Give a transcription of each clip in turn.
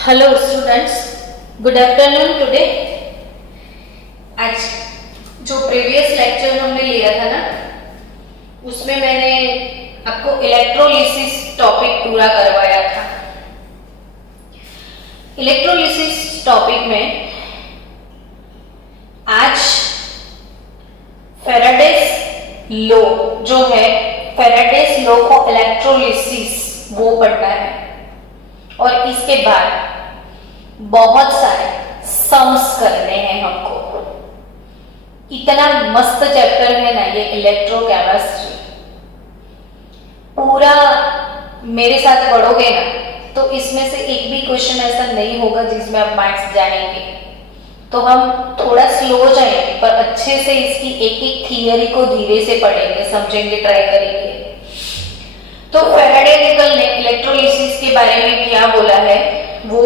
Hello students, good afternoon. Today आज जो previous lecture हमने लिया था ना, उसमें मैंने आपको इलेक्ट्रोलिसिस टॉपिक पूरा करवाया था। इलेक्ट्रोलिसिस टॉपिक में आज फैराडेस लॉ जो है, फैराडेस लॉ ऑफ इलेक्ट्रोलिसिस वो पढ़ना है। और इसके बाद बहुत सारे सम्स करने हैं हमको। इतना मस्त चैप्टर है ना ये इलेक्ट्रोकेमिस्ट्री। पूरा मेरे साथ पढ़ोगे ना तो इसमें से एक भी क्वेश्चन ऐसा नहीं होगा जिसमें आप मार्क्स जाएंगे। तो हम थोड़ा स्लो जाएंगे पर अच्छे से इसकी एक एक थियरी को धीरे से पढ़ेंगे, समझेंगे, ट्राई करेंगे। तो फैराडे ने इलेक्ट्रोलिसिस के बारे में क्या बोला है वो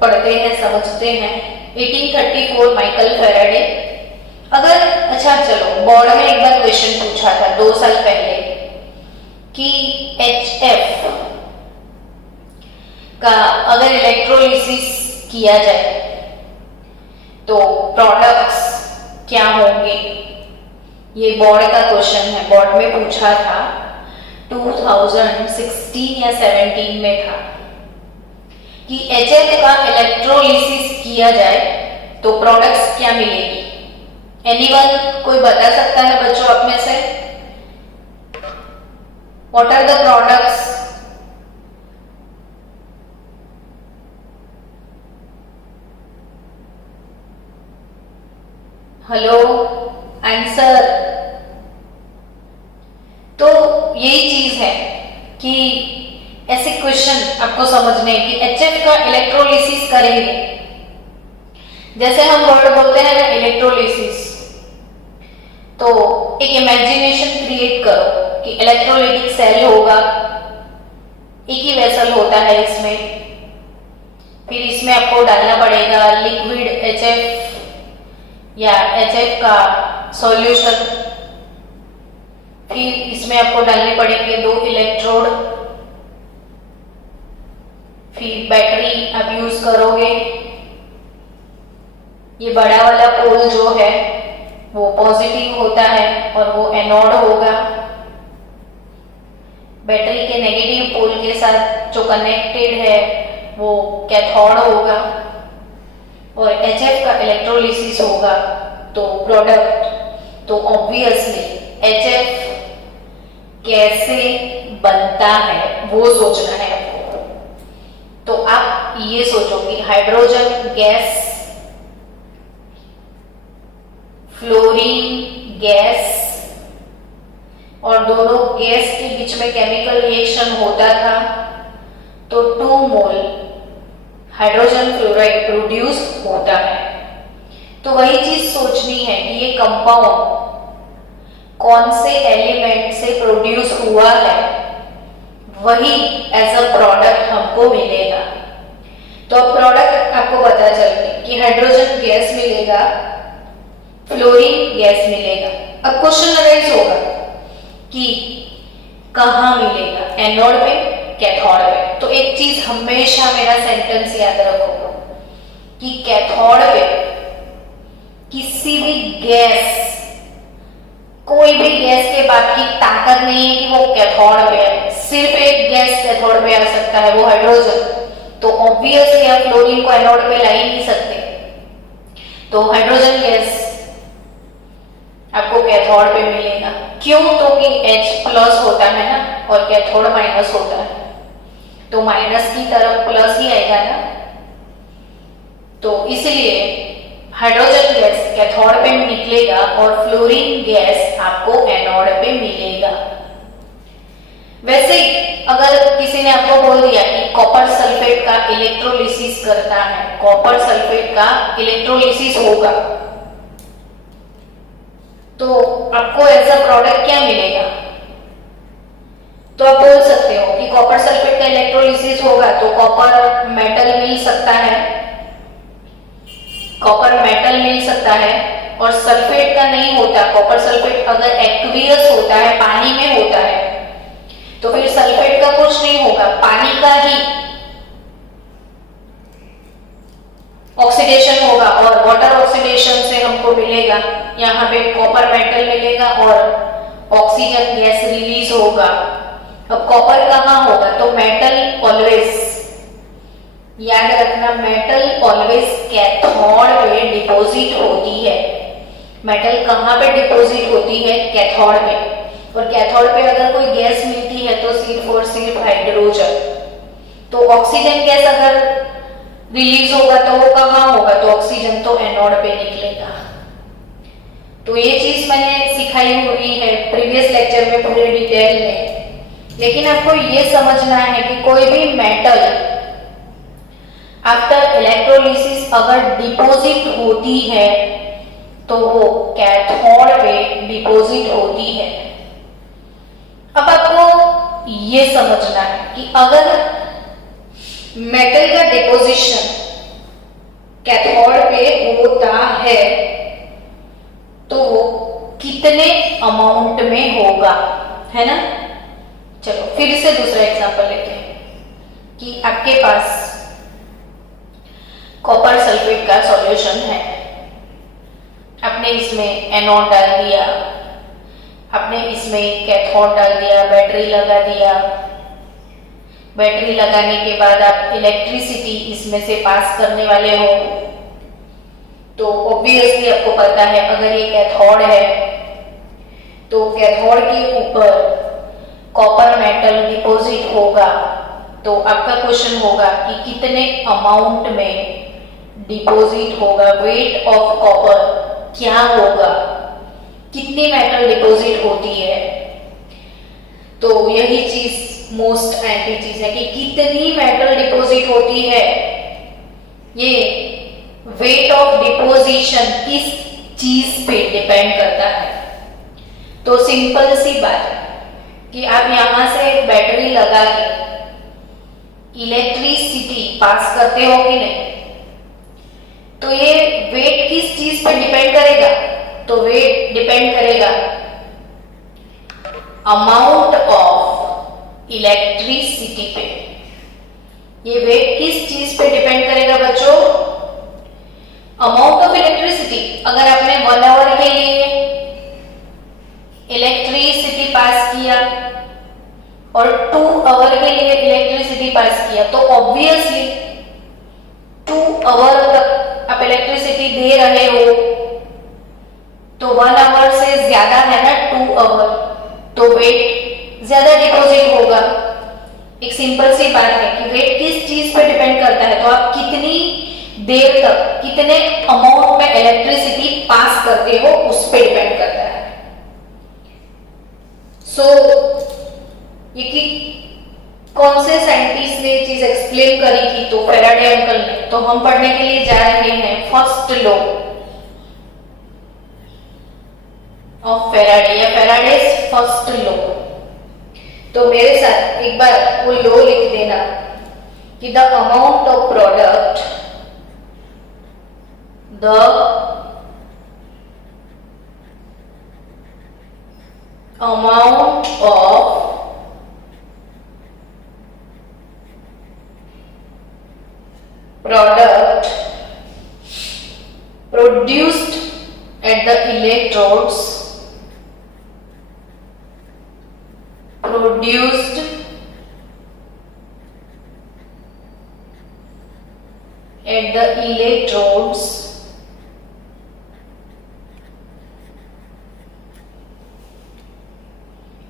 पढ़ते हैं, समझते हैं। 1834 माइकल फैराडे। अगर अच्छा चलो, बोर्ड में एक बार क्वेश्चन पूछा था 2 साल पहले कि HF का अगर इलेक्ट्रोलिसिस किया जाए तो प्रोडक्ट्स क्या होंगे। ये बोर्ड का क्वेश्चन है, बोर्ड में पूछा था 2016 या 17 में था कि HF का इलेक्ट्रोलिसिस किया जाए तो प्रोडक्ट्स क्या मिलेगी। एनीवन, कोई बता सकता है बच्चों आप में से? What are the products? Hello, answer. तो यही चीज है कि ऐसे क्वेश्चन आपको समझने कि HF का इलेक्ट्रोलिसिस करेंगे। जैसे हम वर्ड बोलते हैं ना इलेक्ट्रोलिसिस, तो एक इमेजिनेशन क्रिएट करो कि इलेक्ट्रोलाइटिक सेल होगा, एक ही वेसल होता है इसमें। फिर इसमें आपको डालना पड़ेगा लिक्विड HF या HF का सॉल्यूशन। फिर इसमें आपको डालने पड़ेंगे 2 इलेक्ट्रोड। फिर बैटरी आप यूज करोगे। ये बड़ा वाला पोल जो है वो पॉजिटिव होता है और वो एनोड होगा। बैटरी के नेगेटिव पोल के साथ जो कनेक्टेड है वो कैथोड होगा। और HF का इलेक्ट्रोलिसिस होगा तो प्रोडक्ट, तो ऑब्वियसली HF कैसे बनता है वो सोचना है आपको। तो आप ये सोचो कि हाइड्रोजन गैस, फ्लोरीन गैस, और दोनों गैस के बीच में केमिकल रिएक्शन होता था तो 2 मोल हाइड्रोजन फ्लोराइड प्रोड्यूस होता है। तो वही चीज सोचनी है कि ये कंपाउंड कौन से एलिमेंट से प्रोड्यूस हुआ है, वही एज अ प्रोडक्ट हमको मिलेगा। तो अब प्रोडक्ट आपको पता चल गया कि हाइड्रोजन गैस मिलेगा, फ्लोरीन गैस मिलेगा। अब क्वेश्चन अराइज होगा कि कहाँ मिलेगा, एनोड पे, कैथोड पे। तो एक चीज हमेशा मेरा सेंटेंस याद रखो कि कैथोड पे किसी भी गैस, कोई भी गैस के बाद की ताकत नहीं है कि वो कैथोड पे है। सिर्फ एक गैस कैथोड पे आ सकता है, वो हाइड्रोजन। तो ऑब्वियसली आप फ्लोरीन को एनोड पे ला ही नहीं सकते। तो हाइड्रोजन गैस आपको कैथोड पे मिलेगा। क्यों? तो कि H+ होता है ना और कैथोड माइनस होता है, तो माइनस की तरफ प्लस ही आएगा ना। तो इसलिए हाइड्रोजन गैस कैथोड पे निकलेगा और फ्लोरीन गैस आपको एनोड पे मिलेगा। वैसे ही अगर किसी ने आपको बोल दिया कि कॉपर सल्फेट का इलेक्ट्रोलिसिस करता है, कॉपर सल्फेट का इलेक्ट्रोलिसिस होगा, तो आपको एज अ प्रोडक्ट क्या मिलेगा? तो आप बोल सकते हो कि कॉपर सल्फेट का इलेक्ट्रोलिसिस होगा तो कॉपर मेटल मिल सकता है, कॉपर मेटल मिल सकता है। और सल्फेट का नहीं होता, कॉपर सल्फेट अगर एक्वियस होता है, पानी में होता है, तो फिर सल्फेट का कुछ नहीं होगा, पानी का ही को मिलेगा, यहाँ पे कॉपर मेटल मिलेगा और ऑक्सीजन गैस रिलीज होगा। अब कॉपर कहाँ होगा, तो मेटल ऑलवेज, याद रखना, मेटल ऑलवेज कैथोड पे डिपॉजिट होती है। मेटल कहाँ पे डिपॉजिट होती है, कैथोड पे। और कैथोड पे अगर कोई गैस मिलती है तो सिर्फ और सिर्फ हाइड्रोजन। तो ऑक्सीजन गैस अगर रिलीज होगा तो वो कहाँ होगा, तो ऑक्सीजन तो एनोड पे निकलेगा। तो ये चीज मैंने सिखाई हुई है प्रीवियस लेक्चर में पूरे डिटेल में। लेकिन आपको ये समझना है कि कोई भी मेटल आफ्टर इलेक्ट्रोलिसिस अगर डिपॉजिट होती है तो वो कैथोड पे डिपॉजिट होती है। अब आपको ये समझना है कि अगर मेटल का डिपोजिशन कैथोड पे होता है तो वो कितने अमाउंट में होगा, है ना। चलो फिर से दूसरा एग्जांपल लेते हैं कि आपके पास कॉपर सल्फेट का सॉल्यूशन है, आपने इसमें एनोड डाल दिया, आपने इसमें कैथोड डाल दिया, बैटरी लगा दिया। बैटरी लगाने के बाद आप इलेक्ट्रिसिटी इसमें से पास करने वाले हो, तो ऑब्वियसली आपको पता है अगर ये कैथोड है तो कैथोड के ऊपर कॉपर मेटल डिपॉजिट होगा। तो आपका क्वेश्चन होगा कि कितने अमाउंट में डिपॉजिट होगा, वेट ऑफ कॉपर क्या होगा, कितनी मेटल डिपॉजिट होती है। तो यही चीज मोस्ट एंटी चीज है कि कितनी मेटल डिपॉजिट होती है। ये वेट ऑफ डिपोजिशन किस चीज पे डिपेंड करता है। तो सिंपल सी बात है कि आप यहां से बैटरी लगा के इलेक्ट्रिसिटी पास करते हो कि नहीं, तो ये वेट किस चीज पे डिपेंड करेगा, तो वेट डिपेंड करेगा अमाउंट ऑफ इलेक्ट्रिसिटी पे। ये वेट किस चीज पे डिपेंड करेगा बच्चों, अमाउंट ऑफ इलेक्ट्रिसिटी। अगर आपने 1 आवर के लिए इलेक्ट्रिसिटी पास किया और 2 आवर के लिए इलेक्ट्रिसिटी पास किया तो ऑब्वियसली 2 आवर तक आप इलेक्ट्रिसिटी दे रहे हो, तो 1 आवर से ज्यादा है ना 2 आवर, तो वेट ज्यादा डिपॉजिट होगा। एक सिंपल सी बात है कि वेट किस चीज पे डिपेंड करता है, तो आप कितनी देर तक कितने अमाउंट में इलेक्ट्रिसिटी पास करते हो उस पे डिपेंड करता है। सो ये कि कौन से साइंटिस्ट ने चीज एक्सप्लेन करी थी, तो फैराडे अंकल ने। तो हम पढ़ने के लिए जा रहे हैं फर्स्ट लॉ ऑफ फैराडे या फैराडेज फर्स्ट लॉ। तो मेरे साथ एक बार वो लॉ लिख देना कि the amount of product, the amount of product produced at the electrodes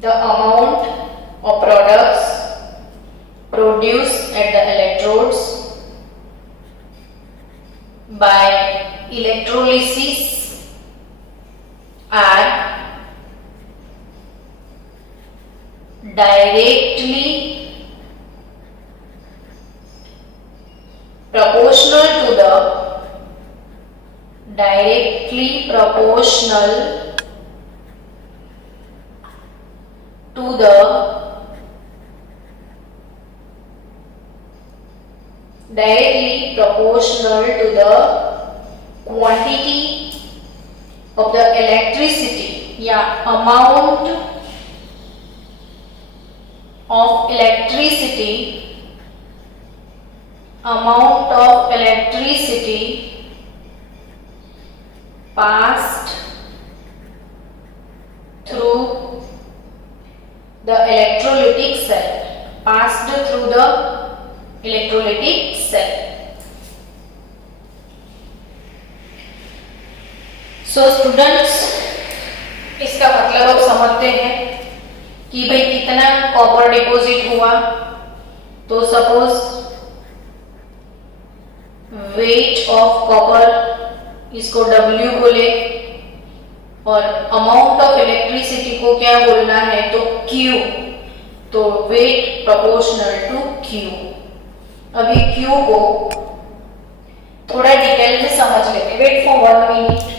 the amount of products produced at the electrodes by electrolysis are directly proportional to the directly proportional to the quantity of the electricity या amount of electricity passed through the electrolytic cell. Passed through the electrolytic cell. So students, इसका मतलब अब समझते हैं कि भाई कितना copper deposit हुआ। तो सपोज वेट ऑफ कॉपर, इसको W बोले, और अमाउंट ऑफ इलेक्ट्रिसिटी को क्या बोलना है, तो Q। तो वेट प्रोपोर्शनल टू Q। अभी Q को थोड़ा डिटेल में समझ लेते। Wait for 1 minute.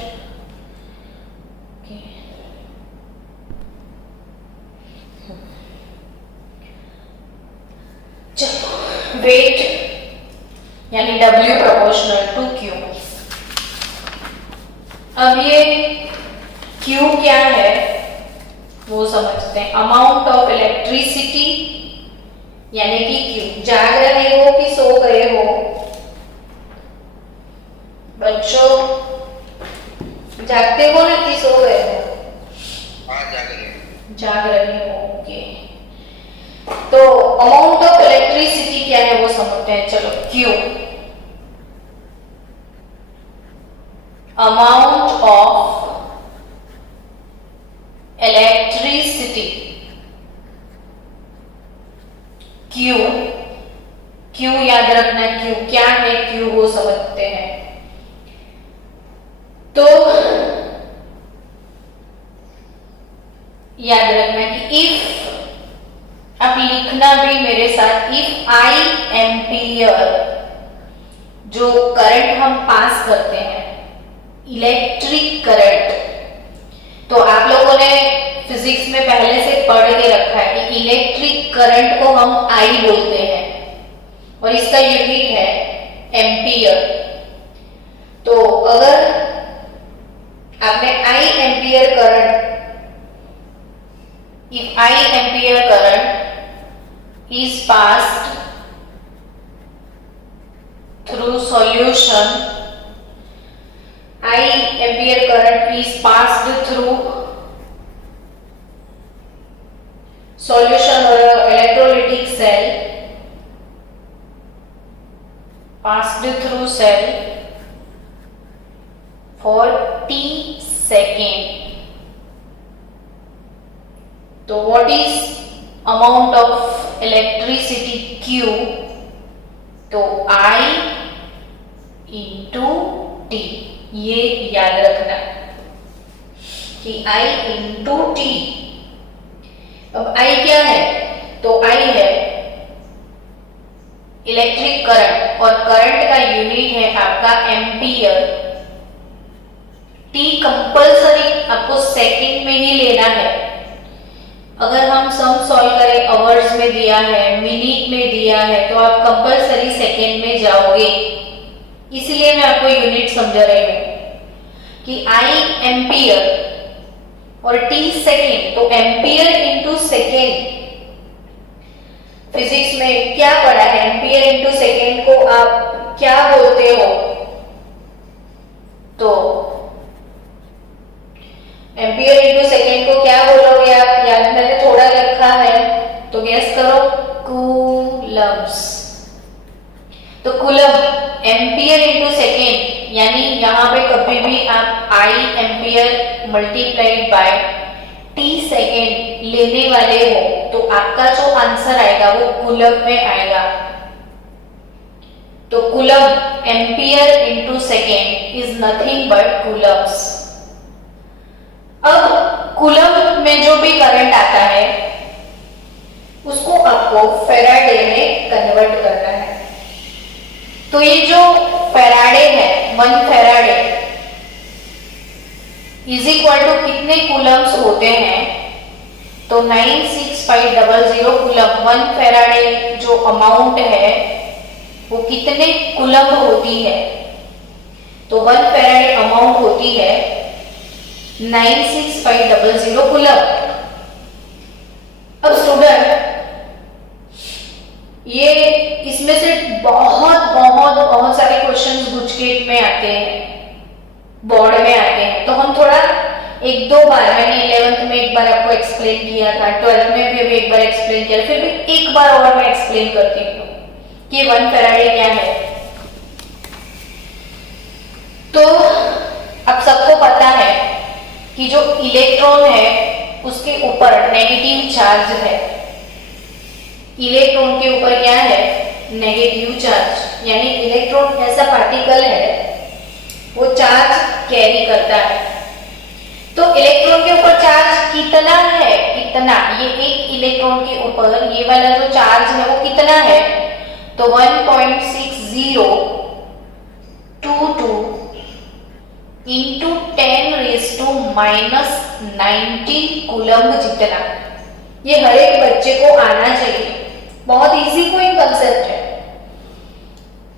वेट यानी W प्रोपोर्शनल टू Q। अब ये Q क्या है वो समझते हैं। अमाउंट ऑफ इलेक्ट्रिसिटी यानी कि Q। जाग रहे हो कि सो गए हो बच्चों? जागते हो ना कि सो गए हो? जाग रहे हो। ओके, तो अमाउंट ऑफ इलेक्ट्रिसिटी क्या है वो समझते हैं। चलो, Q amount of electricity. Q याद रखना, Q क्या है, Q वो समझते हैं। तो याद रखना कि इफ, अब लिखना भी मेरे साथ, इफ I एम्पियर जो करंट हम पास करते हैं, इलेक्ट्रिक करंट, तो आप लोगों ने फिजिक्स में पहले से पढ़ के रखा है कि इलेक्ट्रिक करंट को हम I बोलते हैं और इसका यूनिट है एम्पियर। तो अगर आपने I ampere current, if I ampere current is passed through solution, I ampere current is passed through solution or electrolytic cell, passed through cell for t second. So what is amount of electricity Q? तो I into T, ये याद रखना कि I into T। अब I क्या है, तो I है इलेक्ट्रिक करंट और करंट का यूनिट है आपका एम्पियर। T कंपल्सरी आपको सेकंड में ही लेना है। अगर हम सम सॉल्व करें, आवर्स में दिया है, मिनट में दिया है, तो आप कंपल्सरी सेकंड में जाओगे। इसलिए मैं आपको यूनिट समझा रही हूं कि I एम्पियर और T सेकंड, तो एम्पियर इंटू सेकंड। फिजिक्स में क्या पढ़ा है, एम्पियर इंटू सेकंड को आप क्या बोलते हो? तो एम्पियर इंटू सेकेंड को क्या बोलोगे आप? याद, मैंने थोड़ा लिखा है तो गेस करो, कूलम्स। तो कूलम एम्पियर इंटू सेकेंड, यानी यहाँ पे कभी भी आप I ampere multiplied by T second लेने वाले हो तो आपका जो आंसर आएगा वो कूलम में आएगा। तो coulomb ampere into second is nothing but Coulomb's. अब कूलम में जो भी करंट आता है उसको आपको फैराडे में कन्वर्ट करना है। तो ये जो फैराडे है, 1 फैराडे इज इक्वल टू कितने कूलम्स होते हैं? तो 96500 कूलम। 1 फैराडे जो अमाउंट है वो कितने कूलम होती है? तो 1 फैराडे अमाउंट होती है 96500 कूलम। अब स्टूडेंट, ये इसमें से बहुत बहुत बहुत सारे क्वेश्चंस गुजकेट में आते हैं, बोर्ड में आते हैं। एक्सप्लेन किया था, 12th में भी अभी एक बार एक्सप्लेन किया, फिर भी एक बार और मैं एक्सप्लेन करती हूँ कि 1 फैराडे क्या है। तो अब सबको पता है कि जो इलेक्ट्रॉन है उसके ऊपर नेगेटिव चार्ज है। इलेक्ट्रॉन के ऊपर क्या है? नेगेटिव चार्ज, यानी इलेक्ट्रॉन ऐसा पार्टिकल है वो चार्ज कैरी करता है। तो इलेक्ट्रॉन के ऊपर चार्ज कितना है? कितना, ये एक इलेक्ट्रॉन के ऊपर ये वाला जो चार्ज है वो कितना है? तो 1.6022 इंटू 10⁻⁻19 कूलम्ब जितना। ये हर एक बच्चे को आना चाहिए, बहुत इजी कोई कंसेप्ट है।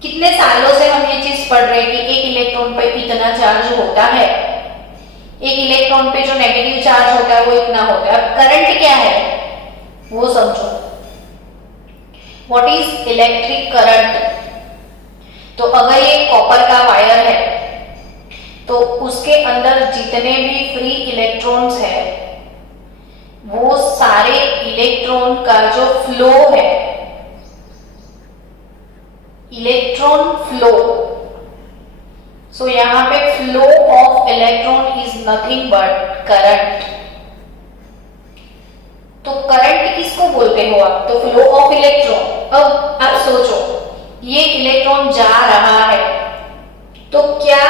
कितने सालों से हम ये चीज पढ़ रहे हैं कि एक इलेक्ट्रॉन पे इतना चार्ज होता है, एक इलेक्ट्रॉन पे जो नेगेटिव चार्ज होता है वो इतना होता है। अब करंट क्या है वो समझो। What is electric current? तो अगर ये कॉपर का वायर है तो उसके अंदर जितने भी फ्री इलेक्ट्रॉन्स है वो सारे इलेक्ट्रॉन का जो फ्लो है, इलेक्ट्रॉन फ्लो, सो यहां पे flow of electron is nothing but current. तो करंट किसको बोलते हो आप? तो फ्लो ऑफ इलेक्ट्रॉन। अब आप सोचो, ये इलेक्ट्रॉन जा रहा है तो क्या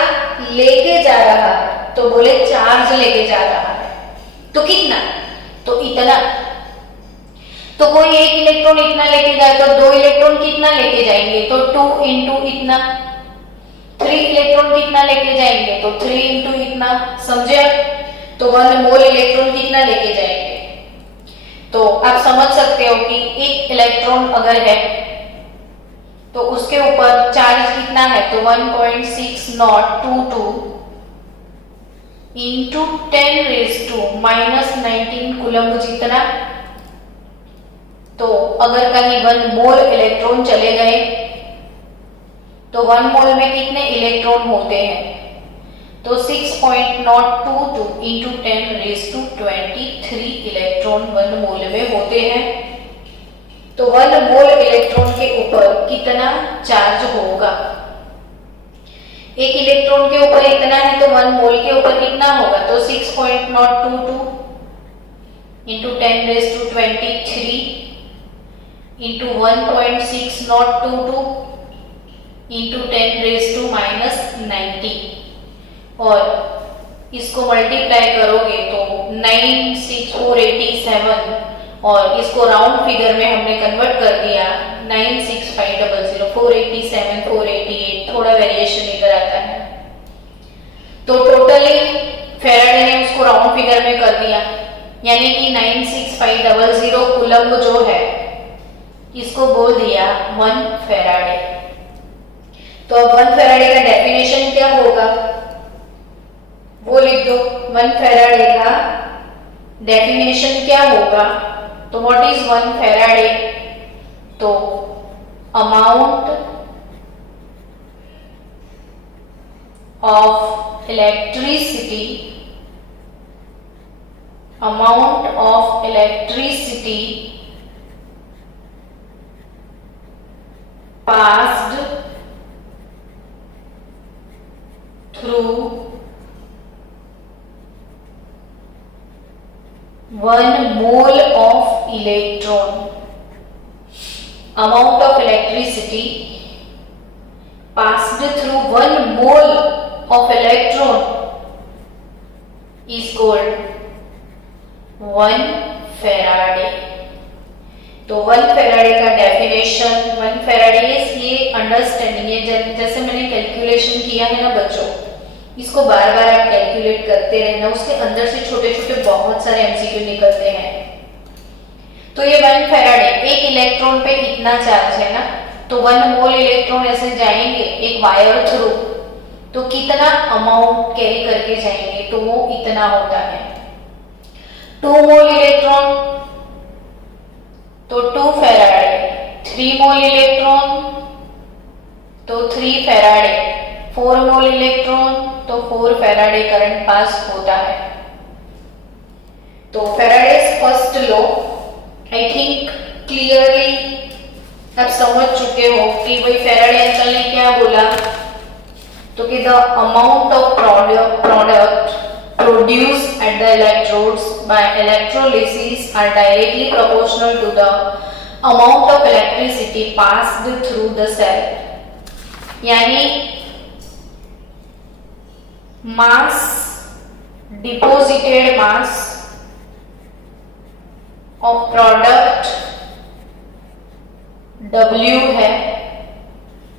लेके जा रहा है? तो बोले चार्ज लेके जा रहा है। तो कितना? तो इतना। तो कोई एक इलेक्ट्रॉन इतना लेके जाए तो दो इलेक्ट्रॉन कितना लेके जाएंगे? तो 2 इंटू इतना। 3 इलेक्ट्रॉन कितना लेके जाएंगे? तो 3 इंटू इतना। समझे? तो 1 मोल इलेक्ट्रॉन कितना लेके जाएंगे? तो आप समझ सकते हो कि एक इलेक्ट्रॉन अगर है तो उसके ऊपर चार्ज कितना है? तो 1.6022 इंटू 10⁻⁻19 कूलम्ब जितना। तो अगर कहीं 1 मोल इलेक्ट्रॉन चले गए तो 1 मोल में कितने इलेक्ट्रॉन होते हैं? तो 6.022 इंटू 10⁻23 इलेक्ट्रॉन 1 मोल में होते हैं। तो 1 मोल इलेक्ट्रॉन के ऊपर कितना चार्ज होगा? एक इलेक्ट्रॉन के ऊपर इतना है तो 1 मोल के ऊपर कितना होगा? तो 6.022 इंटू 10⁻23 इंटू 1.6022 इंटू 10⁻⁻19 और इसको मल्टीप्लाई करोगे तो 96487 और इसको राउंड फिगर में हमने कन्वर्ट कर दिया 96500 487 488, थोड़ा वेरिएशन इधर आता है। तो टोटली फेराडे ने उसको राउंड फिगर में कर दिया, यानी कि 96500 कूलम्ब जो है इसको बोल दिया 1 फेराडे। तो अब 1 फेराडे का डेफिनेशन क्या होगा वो लिख दो। 1 फेराडे का डेफिनेशन क्या होगा? तो व्हाट इज 1 फेराडे? तो amount of electricity, amount of electricity passed through 1 mole of electron. Amount of electricity passed through 1 mole of electron is called 1 Faraday. तो 1 फेराडे का डेफिनेशन, 1 फेराडे ये अंडरस्टैंडिंग है। जैसे मैंने कैलकुलेशन किया है ना बच्चों, इसको बार बार आप कैलकुलेट करते रहना, उसके अंदर से छोटे छोटे बहुत सारे एमसीक्यू निकलते हैं। तो ये 1 फेराडे, एक इलेक्ट्रॉन पे इतना चार्ज है ना, तो 1 मोल इलेक्ट्रॉन ऐसे जाएंगे एक वायर थ्रू, तो कितना अमाउंट कैरी करके जाएंगे? तो वो इतना होता है। 2 मोल इलेक्ट्रॉन तो 2 फेराडे, 3 मोल इलेक्ट्रॉन तो 3 फेराडे, 4 मोल इलेक्ट्रॉन तो 4 फेराडे करंट पास होता है। तो Faraday's first law I think clearly आप समझ चुके हो कि भाई फेराडे अंकल ने क्या बोला, तो कि the amount of product produced at the electrodes by electrolysis are directly proportional to the amount of electricity passed through the cell. यानी mass deposited mass of product W है,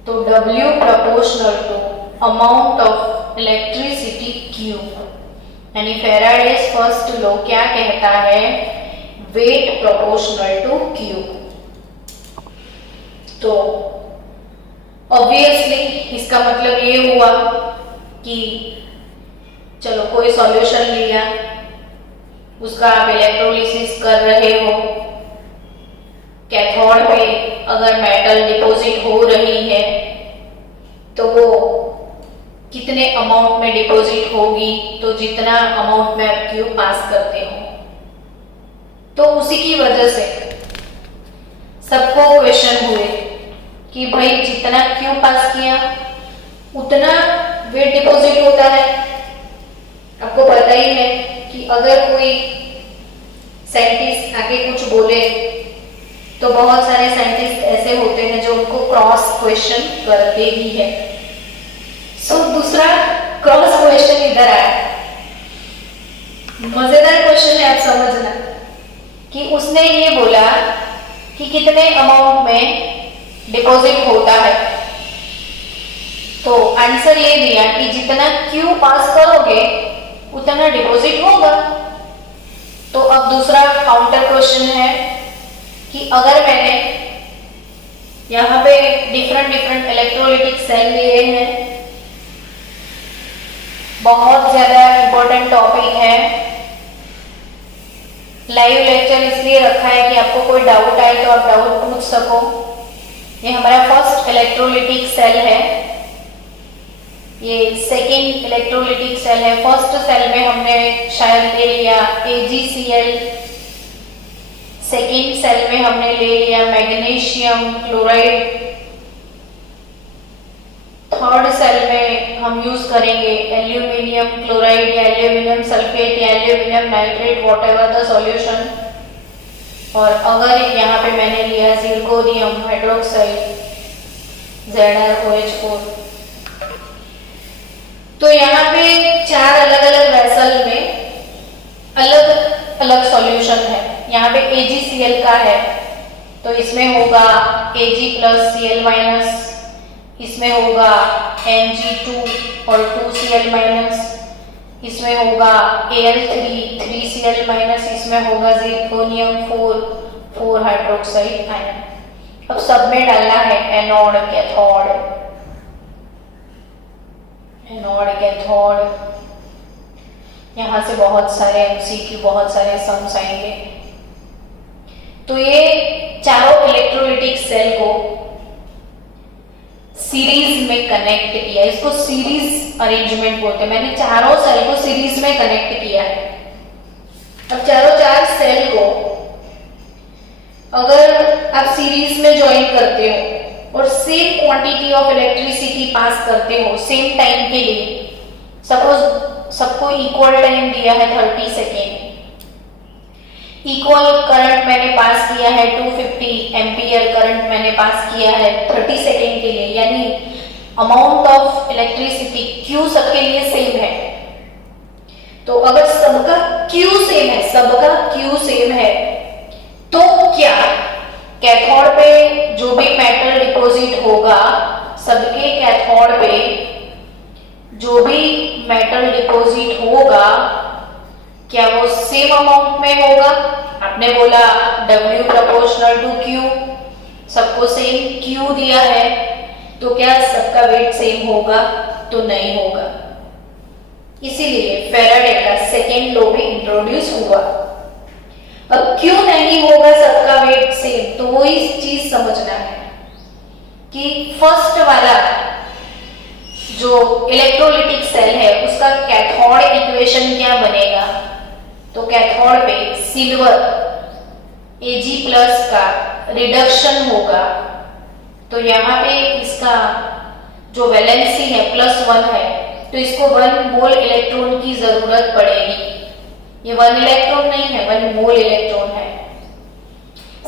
तो W proportional to amount of electricity Q. यानी Faraday's first law क्या कहता है, weight proportional to Q. तो obviously इसका मतलब ये हुआ कि चलो कोई सॉल्यूशन लिया, उसका आप इलेक्ट्रोलिसिस कर रहे हो, कैथोड पे अगर मेटल डिपॉजिट हो रही है तो वो कितने अमाउंट में डिपॉजिट होगी, तो जितना अमाउंट में आप क्यू पास करते हो। तो उसी की वजह से सबको क्वेश्चन हुए कि भाई जितना क्यू पास किया उतना वेट डिपॉजिट होता है। आपको पता ही है कि अगर कोई साइंटिस्ट आगे कुछ बोले तो बहुत सारे साइंटिस्ट ऐसे होते हैं जो उनको क्रॉस क्वेश्चन करते ही है। सो दूसरा क्रॉस क्वेश्चन इधर आया, मजेदार क्वेश्चन है, आप समझना कि उसने ये बोला कि कितने अमाउंट में डिपॉजिट होता है, तो आंसर ये दिया कि जितना क्यू पास करोगे उतना डिपॉजिट होगा। तो अब दूसरा काउंटर क्वेश्चन है कि अगर मैंने यहाँ पे डिफरेंट इलेक्ट्रोलाइटिक सेल लिए हैं, बहुत ज्यादा इंपॉर्टेंट टॉपिक है, लाइव लेक्चर इसलिए रखा है कि आपको कोई डाउट आए तो आप डाउट पूछ सको। ये हमारा फर्स्ट इलेक्ट्रोलाइटिक सेल है, ये सेकेंड इलेक्ट्रोलाइटिक सेल है। फर्स्ट सेल में हमने शायद ले लिया AgCl, सेकेंड सेल में हमने ले लिया मैग्नीशियम क्लोराइड, थर्ड सेल में हम यूज करेंगे एल्यूमिनियम क्लोराइड या एल्यूमिनियम सल्फेट या aluminium nitrate, whatever the solution. और अगर यहाँ पे मैंने लिया जिरकोनियम हाइड्रोक्साइड ZrOH4, तो यहाँ पे 4 अलग अलग वेसल में अलग अलग सॉल्यूशन है। यहाँ पे AgCl का है तो इसमें होगा Ag+Cl-, इसमें होगा Mg2 और 2Cl-, इसमें होगा Al3 3Cl-, इसमें होगा जिरकोनियम 4 हाइड्रोक्साइड आयन। अब सब में डालना है एनोड कैथोड। यहां से बहुत सारे MCQ, बहुत सारे सम्स आएंगे। तो ये चारों इलेक्ट्रोलाइटिक सेल को सीरीज में कनेक्ट किया, इसको सीरीज अरेंजमेंट बोलते हैं। मैंने चारों सेल को सीरीज में कनेक्ट किया है। अब चारों 4 सेल को अगर आप सीरीज में ज्वाइन करते हो और same quantity of electricity pass करते हो सेम टाइम के लिए, सपोज सबको इक्वल टाइम दिया है 30 सेकेंड, इक्वल करंट मैंने पास किया है 250 एम्पियर करंट मैंने पास किया है 30 सेकेंड के लिए, यानी अमाउंट ऑफ इलेक्ट्रिसिटी Q सबके लिए सेम है। तो अगर सबका Q सेम है तो क्या कैथोड पे जो भी मेटल डिपॉजिट होगा, सबके कैथोड पे जो भी मेटल डिपॉजिट होगा, क्या वो सेम अमाउंट में होगा? आपने बोला W प्रोपोर्शनल टू Q, सबको सेम Q दिया है, तो क्या सबका वेट सेम होगा? तो नहीं होगा। इसीलिए फैराडे का सेकेंड लॉ भी इंट्रोड्यूस हुआ। अब क्यों नहीं होगा सबका वेट सेम, तो वो इस चीज समझना है कि फर्स्ट वाला जो इलेक्ट्रोलाइटिक सेल है उसका कैथोड इक्वेशन क्या बनेगा। तो कैथोड पे सिल्वर Ag+ का रिडक्शन होगा, तो यहाँ पे इसका जो वैलेंसी है +1 है, तो इसको 1 मोल इलेक्ट्रॉन की जरूरत पड़ेगी। ये 1 इलेक्ट्रॉन नहीं है, 1 मोल इलेक्ट्रॉन है।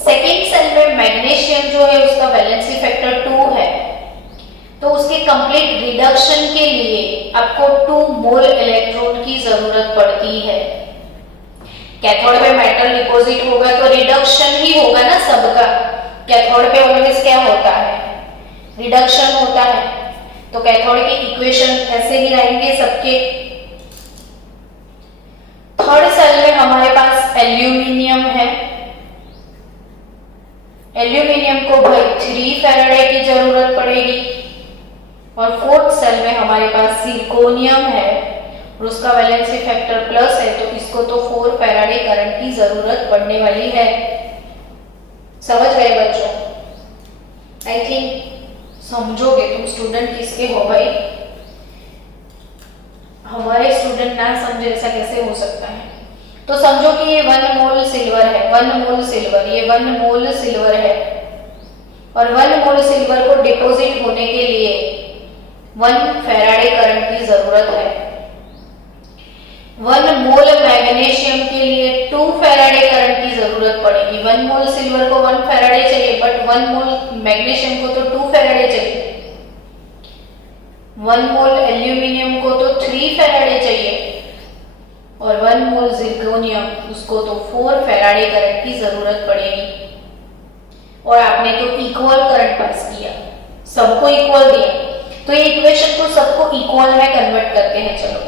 सेकेंड सेल में मैग्नीशियम जो है उसका वैलेंसी फैक्टर 2 है, तो उसके कंप्लीट रिडक्शन के लिए आपको 2 मोल इलेक्ट्रॉन की जरूरत पड़ती है। कैथोड पे मेटल डिपॉजिट होगा तो रिडक्शन ही होगा ना सबका। कैथोड पे ऑलवेज क्या होता है, रिडक्शन होता है। तो कैथोड के इक्वेशन ऐसे ही आएंगे सबके। थर्ड सेल में हमारे पास एल्यूमिनियम है। एल्यूमिनियम को भाई 3 फैराडे की जरूरत पड़ेगी। और फोर्थ सेल में हमारे पास सिलिकॉनियम है और उसका वैलेंसी फैक्टर प्लस है, तो इसको तो 4 फैराडे करंट की जरूरत पड़ने वाली है। समझ गए बच्चों? आई थिंक समझोगे तुम स्टूडेंट किसके हो भाई। हमारे स्टूडेंट ना समझे ऐसा कैसे हो सकता है। तो समझो कि ये 1 मोल सिल्वर है, 1 मोल सिल्वर, ये 1 मोल सिल्वर है और 1 मोल सिल्वर को डिपॉजिट होने के लिए 1 फैराडे करंट की जरूरत है। 1 मोल मैग्नीशियम के लिए 2 फैराडे करंट की जरूरत पड़ेगी। 1 मोल सिल्वर को 1 फैराडे चाहिए, बट 1 मोल मैग्नीशियम को तो 2 फैराडे चाहिए। 1 मोल एल्यूमिनियम को तो 3 फैराडे चाहिए और 1 मोल जिर्कोनियम उसको तो 4 फैराडे करंट की जरूरत पड़ेगी। और आपने तो इक्वल करंट पास किया, सबको इक्वल दिया, तो ये इक्वेशन को सबको इक्वल में कन्वर्ट करते हैं। चलो,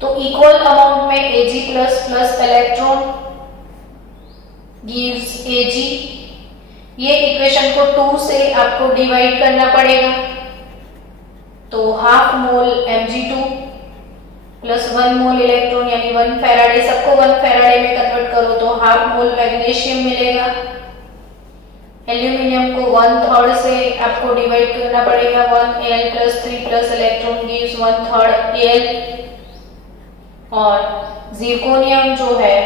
तो इक्वल अमाउंट में Ag++ इलेक्ट्रॉन गिव्स Ag। ये इक्वेशन को 2 से आपको डिवाइड करना पड़ेगा, तो ½ मोल Mg2 प्लस 1 मोल इलेक्ट्रॉन यानी 1 फैराडे, सबको 1 फैराडे में कन्वर्ट करो तो ½ मोल मैग्नीशियम मिलेगा। एल्यूमिनियम को 1/3 से आपको डिवाइड करना पड़ेगा, 1Al + 3 इलेक्ट्रॉन गिव्स 1/3 Al। और जिर्कोनियम जो है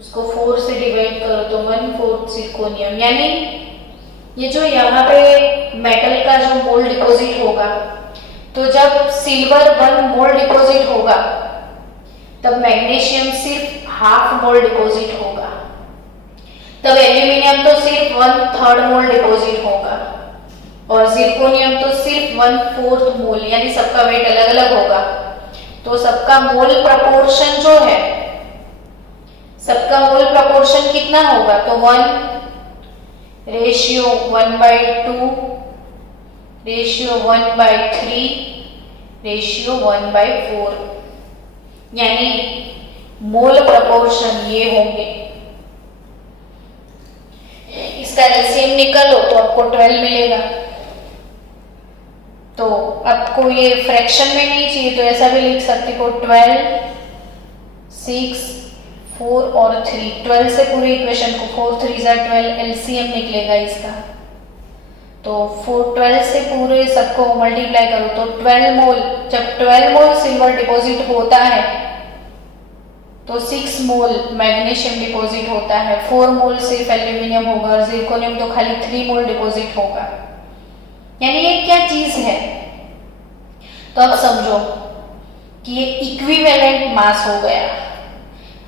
उसको 4 से डिवाइड करो तो 1/4 जिर्कोनियम। यानी ये जो यहाँ पे मेटल का जो मोल डिपॉजिट होगा, तो जब सिल्वर 1 मोल डिपॉजिट होगा तब मैग्नीशियम सिर्फ ½ मोल डिपॉजिट होगा, तब एल्यूमिनियम तो सिर्फ 1/3 मोल डिपॉजिट होगा और जिर्कोनियम तो सिर्फ 1/4 मोल, यानी सबका वेट अलग अलग होगा। तो सबका मोल प्रपोर्शन जो है, सबका मोल प्रपोर्शन कितना होगा, तो 1:1/2 1/3 1/4, यानी मोल प्रपोर्शन ये होंगे। इसका एलसीएम निकालो तो आपको 12 मिलेगा। तो आपको ये फ्रैक्शन में नहीं चाहिए तो ऐसा भी लिख सकते हो, 12, 6, 4 और 3। 12 से पूरे इक्वेशन को 4 3 12 एलसीएम निकलेगा इसका। तो 12 से पूरे सबको मल्टीप्लाई करो तो 12 मोल, जब 12 मोल सिल्वर डिपॉजिट होता है तो 6 मोल मैग्नीशियम डिपॉजिट होता है, 4 मोल सिर्फ एल्यूमिनियम होगा और जिर्कोनियम तो खाली 3 मोल डिपॉजिट होगा। यानी ये क्या चीज है, तो अब समझो कि ये इक्विवेलेंट मास हो गया।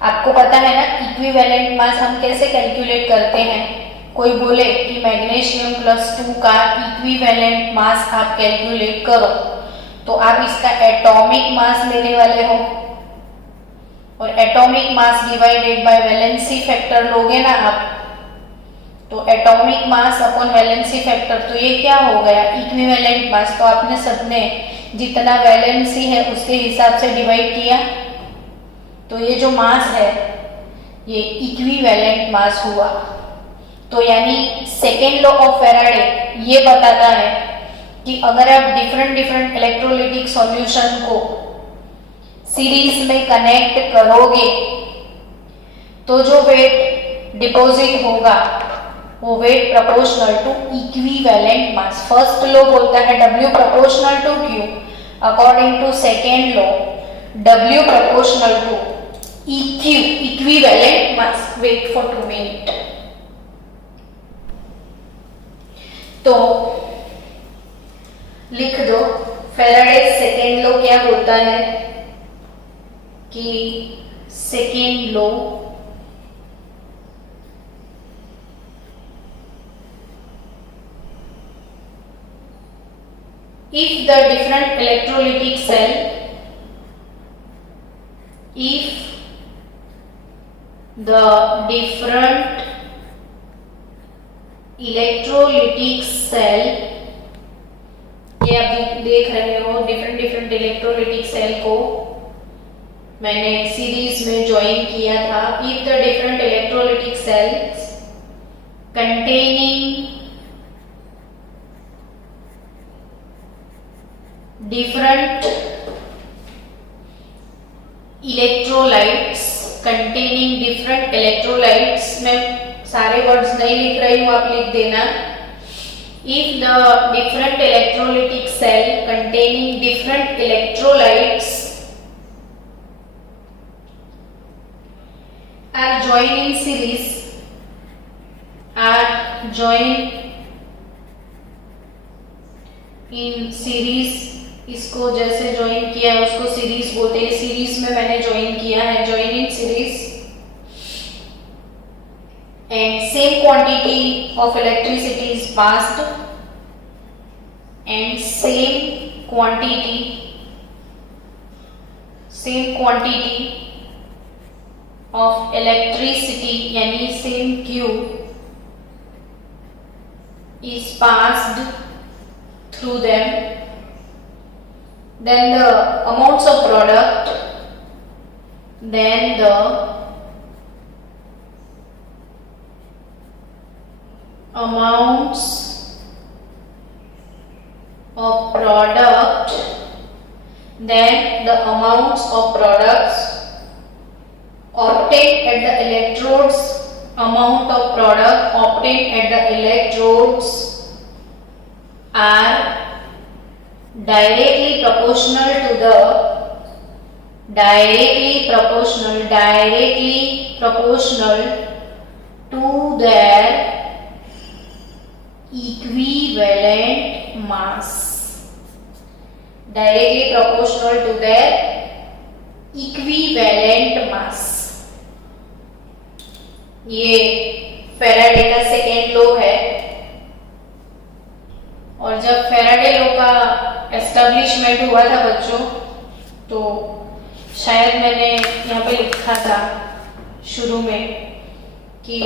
आपको पता है ना इक्विवेलेंट मास हम कैसे कैलकुलेट करते हैं। कोई बोले कि मैग्नीशियम +2 का इक्विवेलेंट मास आप कैलकुलेट करो, तो आप इसका एटॉमिक मास लेने वाले हो और atomic mass divided by valency factor लोगे ना आप, तो atomic mass upon valency factor, तो ये क्या हो गया, इक्विवेलेंट मास। तो आपने सबने जितना वैलेंसी है उसके हिसाब से डिवाइड किया, तो ये जो मास है ये इक्विवेलेंट मास हुआ। तो यानी सेकेंड लॉ ऑफ फैराडे ये बताता है कि अगर आप डिफरेंट इलेक्ट्रोलाइटिक सॉल्यूशन को सीरीज में कनेक्ट करोगे तो जो वेट डिपॉजिट होगा वो weight proportional to equivalent mass. First law बोलता है W proportional to Q, according to second law W proportional to EQ, equivalent mass. Wait for 2 minutes. तो लिख दो फैराडे सेकेंड लॉ क्या बोलता है कि second law if the different electrolytic cell ये आप देख रहे हो डिफरेंट इलेक्ट्रोलिटिक सेल को मैंने सीरीज में ज्वाइन किया था. If the different electrolytic cells containing different electrolytes मैं सारे वर्ड्स नहीं लिख रही हूं, आप लिख देना. if the different electrolytic cell containing different electrolytes are joined in series इसको जैसे ज्वाइन किया है उसको सीरीज बोलते हैं. सीरीज में मैंने ज्वाइन किया है, join in series and same quantity of electricity is passed and same quantity of electricity यानी same Q is passed through them. Then the amounts of product, products obtained at the electrodes, amount of product obtained at the electrodes are directly proportional to their equivalent mass. Directly proportional to their equivalent mass. ये Faraday का second law है. और जब Faraday law का establishment हुआ था बच्चों, तो शायद मैंने यहाँ पे लिखा था शुरू में कि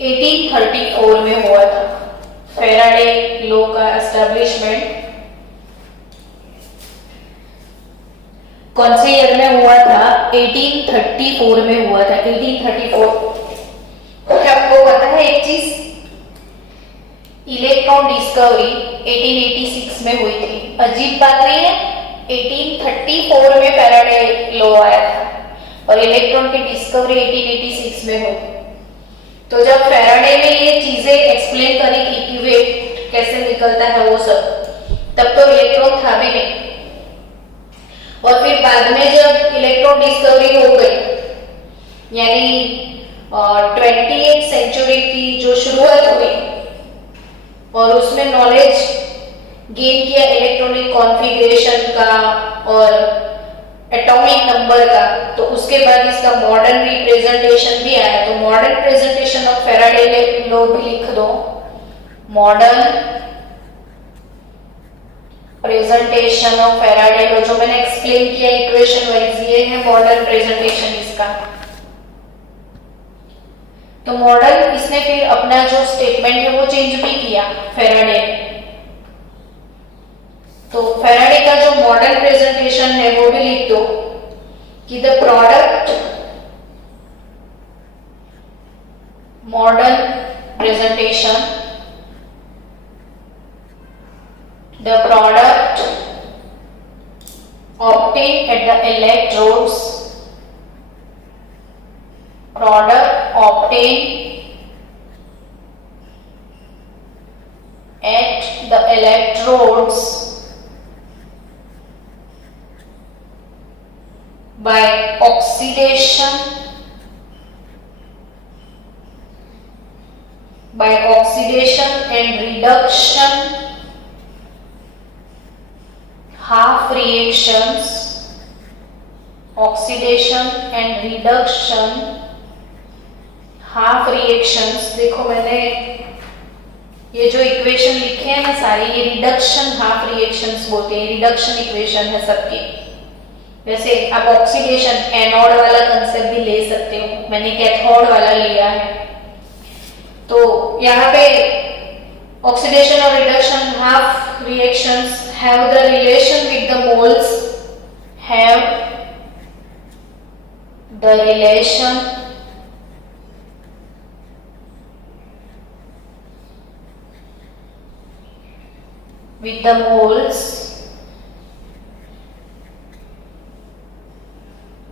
1834 में हुआ था फैराडे लॉ का एस्टेब्लिशमेंट. कौन से ईयर में हुआ था? 1834 में हुआ था. 1834. आपको पता है एक चीज, इलेक्ट्रॉन डिस्कवरी 1886 में हुई थी. अजीब बात नहीं है. 1834 में फैराडे लॉ आया था और इलेक्ट्रॉन की डिस्कवरी 1886 में हुई. तो जब फैराडे ने ये चीजें एक्सप्लेन करी कि वेट कैसे निकलता है वो सब, तब तो इलेक्ट्रॉन था भी नहीं. और फिर बाद में जब इलेक्ट्रॉन डिस्कवरी हो गई, यानी 20th सेंचुरी की जो शुरुआत हुई और उसमें नॉलेज गेन किया इलेक्ट्रॉनिक कॉन्फ़िगरेशन का और एटॉमिक नंबर का, तो उसके बाद इसका मॉडर्न रिप्रेजेंटेशन भी आया. तो modern presentation of Faraday law भी लिख दो. Modern presentation of Faraday law, जो मैंने एक्सप्लेन किया इक्वेशन वाइज, ये है मॉडर्न प्रेजेंटेशन इसका. तो मॉडर्न इसने फिर अपना जो स्टेटमेंट है वो चेंज भी किया फैराडे. तो फैराडे का जो मॉडर्न प्रेजेंटेशन है वो भी लिख दो कि the product modern presentation, the product obtained at the electrodes, product obtained at the electrodes by oxidation and reduction, half reactions, oxidation and reduction, half reactions। देखो मैंने ये जो इक्वेशन लिखे हैं ना सारी, ये रिडक्शन हाफ रिएक्शंस बोलते हैं, रिडक्शन इक्वेशन है सबकी। वैसे आप ऑक्सीडेशन एनोड वाला कंसेप्ट भी ले सकते हो, मैंने कैथोड वाला लिया है। तो यहाँ पे ऑक्सीडेशन और reduction half reactions have the relation with the moles, have the relation with the moles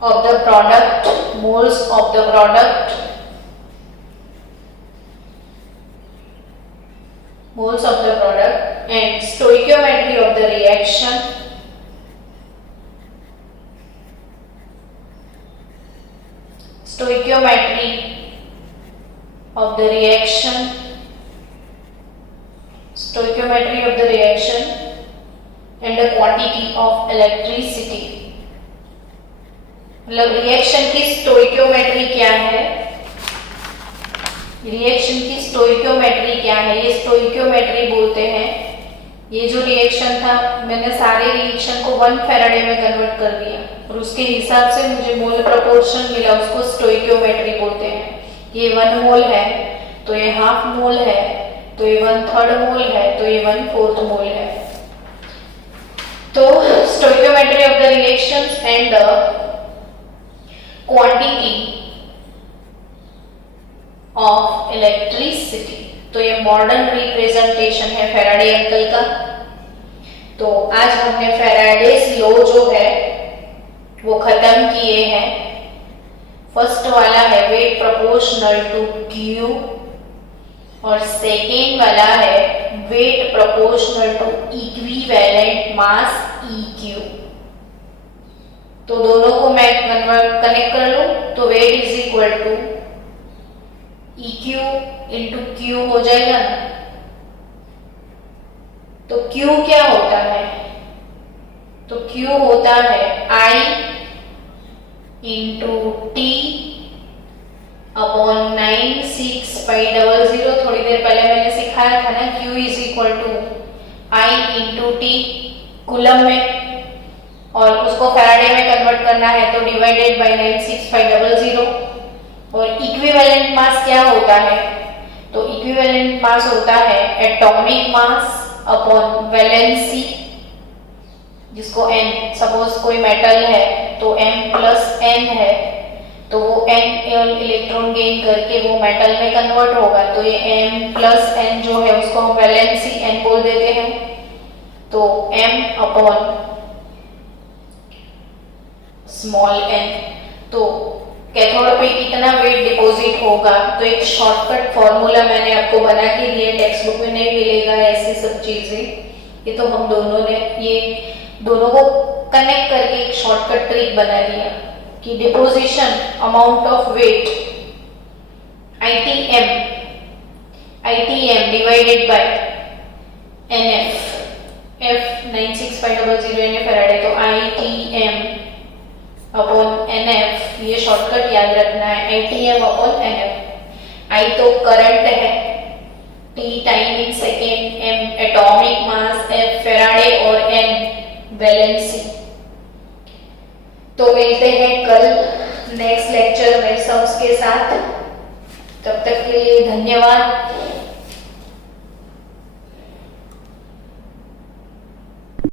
of the product, moles of the product, moles of the product, and stoichiometry of the reaction, stoichiometry of the reaction, stoichiometry of the reaction, and the quantity of electricity। मतलब reaction की stoichiometry क्या है, reaction की stoichiometry क्या है, ये stoichiometry बोलते हैं। ये जो रिएक्शन था, मैंने सारे रिएक्शन को 1 फैराडे में कन्वर्ट कर दिया और उसके हिसाब से मुझे मोल प्रोपोर्शन मिला, उसको स्टोइकियोमेट्री बोलते हैं। ये 1 मोल है तो ये हाफ मोल है, तो ये 1/3 मोल है, तो ये 1/4 मोल है। तो stoichiometry of the reactions and the quantity of electricity. तो ये मॉडर्न रिप्रेजेंटेशन है फैराडे अंकल का। तो आज हमने फैराडेस लॉ जो है वो खत्म किए हैं। फर्स्ट वाला है वेट प्रोपोर्शनल टू क्यू और सेकेंड वाला है weight proportional to equivalent mass EQ। तो दोनों को मैं कनेक्ट कर लूं तो weight is equal to EQ into Q हो जाएगा ना। तो Q क्या होता है, तो Q होता है I इंटू T अपॉन 96500। थोड़ी देर पहले मैंने सिखाया था ना, Q is equal to I into T coulomb में, और उसको फैराडे में कन्वर्ट करना है तो डिवाइडेड बाय 96500। और इक्विवेलेंट मास क्या होता है, तो इक्विवेलेंट मास होता है एटॉमिक मास अपॉन वैलेंसी, जिसको n, सपोज कोई मेटल है तो m+n है, तो वो n इलेक्ट्रॉन गेन करके वो मेटल में कन्वर्ट होगा। तो ये m+n जो है उसको हम वैलेंसी n बोल देते हैं। तो m अपॉन स्मॉल n। तो कैथोड पे कितना वेट डिपॉजिट होगा, तो एक शॉर्टकट फॉर्मूला मैंने आपको बना के दिया, टेक्स्ट बुक में नहीं मिलेगा ऐसी सब चीजें। ये तो हम दोनों ने ये दोनों को कनेक्ट करके एक शॉर्टकट ट्रिक बना दिया कि deposition amount of weight ITM divided by NF, F 96500 NF Faraday, तो ITM अपॉन NF। ये शॉर्टकट याद रखना है, ITM अपॉन NF। I तो करंट है, T time in second, M atomic mass, F Faraday और N वैलेंसी। तो मिलते हैं कल नेक्स्ट लेक्चर में सम्स के साथ। तब तक के लिए धन्यवाद।